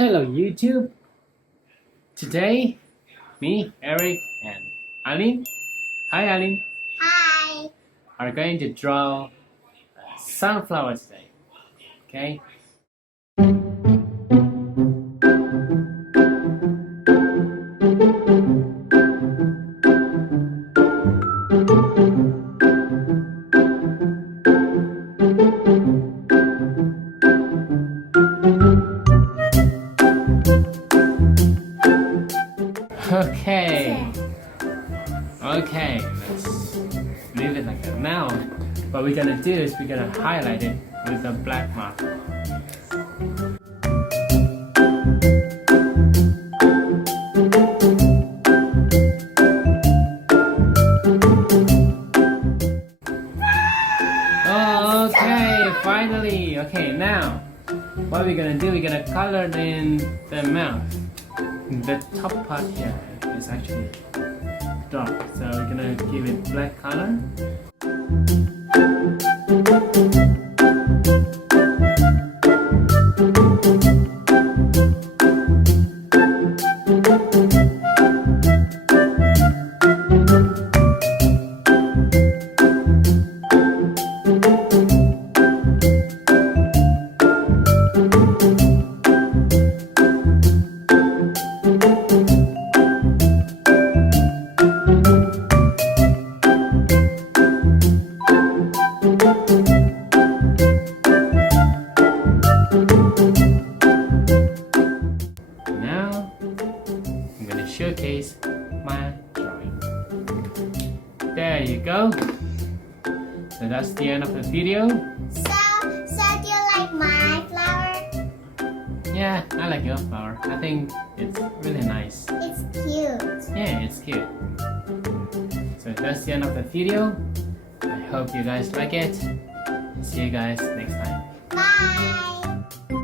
Hello YouTube! Today, me, Eric, and Aline, hi Aline, Hi. are going to draw a sunflower today, okay? Okay, let's leave it like that. Now, what we're gonna do is we're gonna highlight it with a black marker. Oh, okay, finally. Okay, now, what we're gonna do, we're gonna color in the mouth. The top part here is actually dark, so we're gonna give it black color. Now, I'm gonna showcase my drawing. There you go. So that's the end of the video. So do you like my flower? Yeah, I like your flower. I think it's really nice. It's cute. Yeah, it's cute. So that's the end of the video. I hope you guys like it. See you guys next time. Bye.